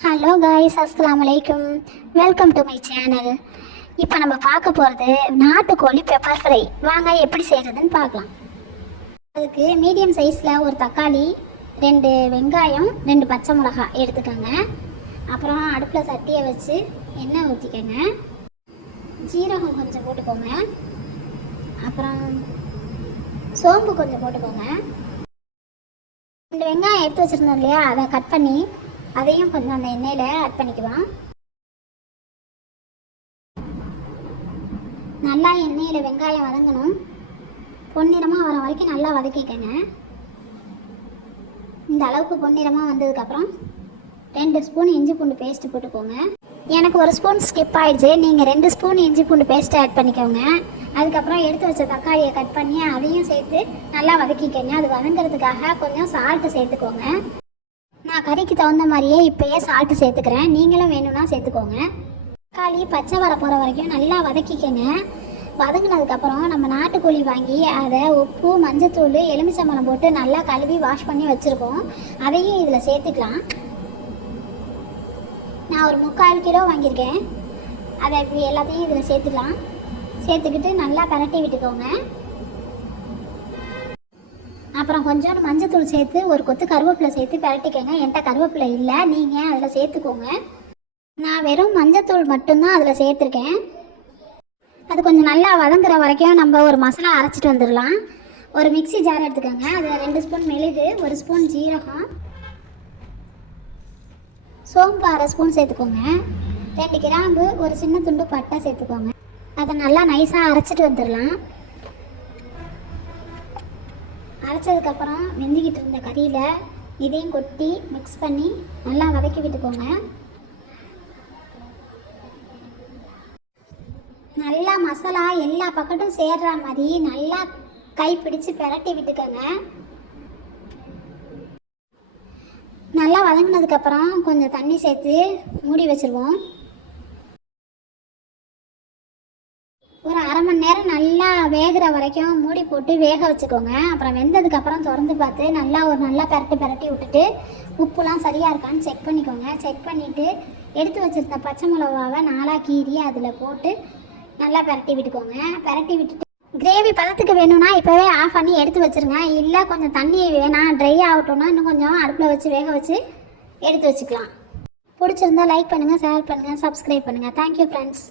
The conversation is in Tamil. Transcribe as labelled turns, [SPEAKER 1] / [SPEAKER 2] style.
[SPEAKER 1] ஹலோ காய்ஸ் அஸ்லாம் அலைக்கும் வெல்கம் டு மை சேனல் இப்போ நம்ம பார்க்க போகிறது நாட்டுக்கோழி பெப்பர் ஃப்ரை வாங்க எப்படி செய்கிறதுன்னு பார்க்கலாம். அதுக்கு மீடியம் சைஸில் ஒரு தக்காளி ரெண்டு வெங்காயம் ரெண்டு பச்சை மிளகாய் எடுத்துக்கோங்க. அப்புறம் அடுப்பில் சட்டியை வச்சு எண்ணெய் ஊற்றிக்கோங்க ஜீரகம் கொஞ்சம் போட்டுக்கோங்க. அப்புறம் சோம்பு கொஞ்சம் போட்டுக்கோங்க. ரெண்டு வெங்காயம் எடுத்து வச்சுருந்தோம் இல்லையா? அதை கட் பண்ணி அதையும் கொஞ்சம் அந்த எண்ணெயில் ஆட் பண்ணிக்கலாம். நல்லா எண்ணெயில் வெங்காயம் வதங்கணும். பொன்னிறமாக வர வரைக்கும் நல்லா வதக்கிக்கங்க. இந்த அளவுக்கு பொன்னிறமாக வந்ததுக்கப்புறம் ரெண்டு ஸ்பூன் இஞ்சி பூண்டு பேஸ்ட் போட்டுக்கோங்க. எனக்கு ஒரு ஸ்பூன் ஸ்கிப் ஆகிடுச்சு நீங்கள் ரெண்டு ஸ்பூன் இஞ்சி பூண்டு பேஸ்ட் ஆட் பண்ணிக்கோங்க. அதுக்கப்புறம் எடுத்து வச்ச தக்காளியை கட் பண்ணி அதையும் சேர்த்து நல்லா வதக்கிக்கங்க. அது வதங்கிறதுக்காக கொஞ்சம் சால்ட்டு சேர்த்துக்கோங்க. நான் கறிக்கு தகுந்த மாதிரியே இப்போயே சால்ட்டு சேர்த்துக்கிறேன். நீங்களும் வேணும்னா சேர்த்துக்கோங்க. தக்காளி பச்சை வர போகிற வரைக்கும் நல்லா வதக்கிக்கங்க. வதங்கினதுக்கப்புறம் நம்ம நாட்டுக்கோழி வாங்கி அதை உப்பு மஞ்சத்தூள் எலுமிச்சம்பழம் போட்டு நல்லா கழுவி வாஷ் பண்ணி வச்சுருக்கோம். அதையும் இதில் சேர்த்துக்கலாம். நான் ஒரு முக்கால் கிலோ வாங்கியிருக்கேன். அதை இப்படி எல்லாத்தையும் இதில் சேர்த்துக்கலாம். சேர்த்துக்கிட்டு நல்லா பரட்டி விட்டுக்கோங்க. அப்புறம் கொஞ்சோண்டு மஞ்சத்தூள் சேர்த்து ஒரு கொத்து கருவேப்பிலை சேர்த்து பரட்டிக்கோங்க. என்கிட்ட கருவேப்பிலை இல்லை நீங்கள் அதில் சேர்த்துக்கோங்க. நான் வெறும் மஞ்சத்தூள் மட்டும்தான் அதில் சேர்த்துருக்கேன். அது கொஞ்சம் நல்லா வதங்குற வரைக்கும் நம்ம ஒரு மசாலா அரைச்சிட்டு வந்துடலாம். ஒரு மிக்ஸி ஜார் எடுத்துக்கோங்க. அதில் ரெண்டு ஸ்பூன் மெழுகு ஒரு ஸ்பூன் ஜீரகம். சோம்பு அரை ஸ்பூன் சேர்த்துக்கோங்க. ரெண்டு கிராம்பு ஒரு சின்ன துண்டு பட்டை சேர்த்துக்கோங்க. அதை நல்லா நைஸாக அரைச்சிட்டு வந்துடலாம். அரைச்சதுக்கப்புறம் வெந்துக்கிட்டு இருந்த கறியில் இதையும் கொட்டி மிக்ஸ் பண்ணி நல்லா வதக்கி விட்டுக்கோங்க. நல்லா மசாலா எல்லா பக்கட்டும் சேர்ற மாதிரி நல்லா கை பிடிச்சு பிரட்டி விட்டுக்கோங்க. நல்லா வதங்கினதுக்கப்புறம் கொஞ்சம் தண்ணி சேர்த்து மூடி வச்சுருவோம். அரை மணி நேரம் நல்லா வேகிற வரைக்கும் மூடி போட்டு வேக வச்சுக்கோங்க. அப்புறம் வெந்ததுக்கப்புறம் திறந்து பார்த்து நல்லா ஒரு நல்லா பரட்டி பரட்டி விட்டுட்டு உப்புலாம் சரியாக இருக்கான்னு செக் பண்ணிக்கோங்க. செக் பண்ணிவிட்டு எடுத்து வச்சுருந்த பச்சை மிளகாவை நாலாக கீறி அதில் போட்டு நல்லா பரட்டி விட்டுக்கோங்க. பரட்டி விட்டுட்டு கிரேவி பதத்துக்கு வேணும்னா இப்போவே ஆஃப் பண்ணி எடுத்து வச்சுருங்க. இல்லை கொஞ்சம் தண்ணி வேணாம் ட்ரை ஆகட்டும்னா இன்னும் கொஞ்சம் அடுப்பில் வச்சு வேக வச்சு எடுத்து வச்சுக்கலாம். பிடிச்சிருந்தா லைக் பண்ணுங்கள் ஷேர் பண்ணுங்கள் சப்ஸ்கிரைப் பண்ணுங்கள் தேங்க்யூ ஃப்ரெண்ட்ஸ்